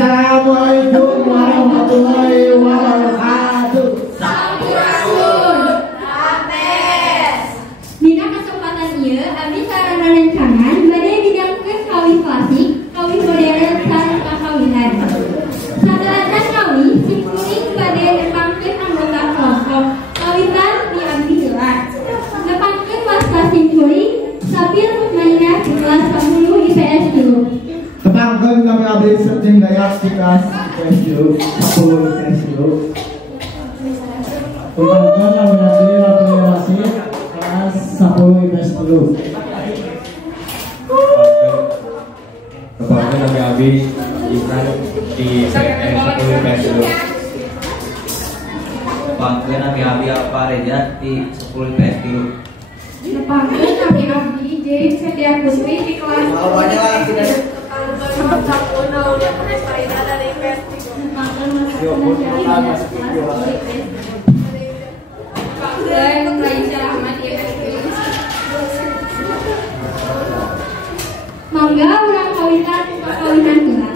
Assalamualaikum warahmatullahi wabarakatuh. Sampurasun. Dina kesempatan ieu abdi sarana rencangan bade didangkeun kawin klasik, kawin modern sareng kakawinan. Sabarasan kawin simkuring bade nepangkeun anggota kelompok kawitan di abdi heula. Nepangkeun wasta simkuring Sabil Mutmainah di kelas 10 IPS 3. Kepangkeun kami abdi Serting Dayak di kelas IPS 10 IPS 10. Kepangkeun kami abdi Ratul Rasid kelas 10 IPS 10. Kepangkeun kami abdi Isan di SMN 10 IPS 10. Kepangkeun kami abdi Alfa Rejat di 10 IPS 10. Nepangkeun kami abdi J. Setia Putri di kelas 10. Mangga urang kawitan kawinan heula.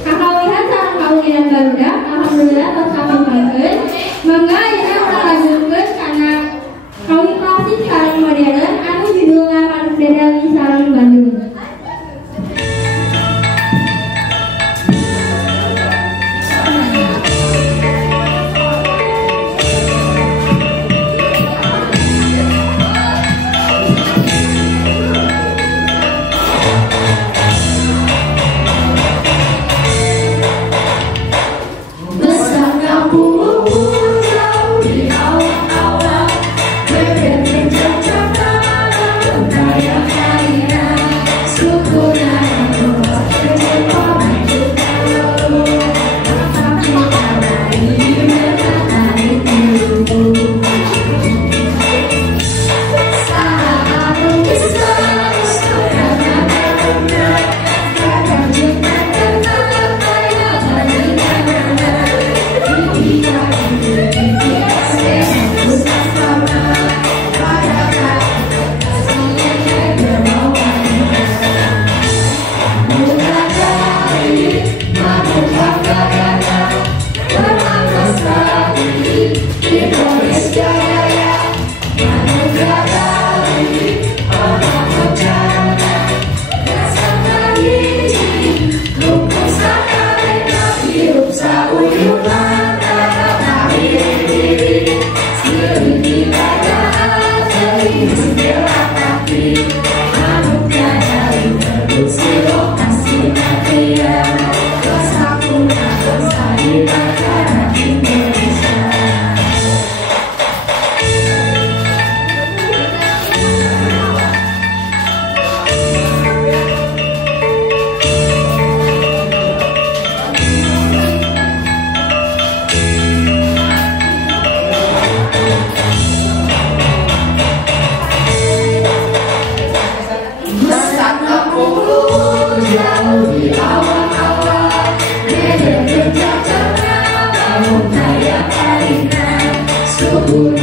Kakawihan sareng kawinan barudak alhamdulillah tos kapangkeun. Mangga ayeuna urang lanjutkeun kana kawin klasik sareng modern anu judulna Manuk Dedali sareng Bandung. Terima kasih. Kamu kaya palina, sepuluh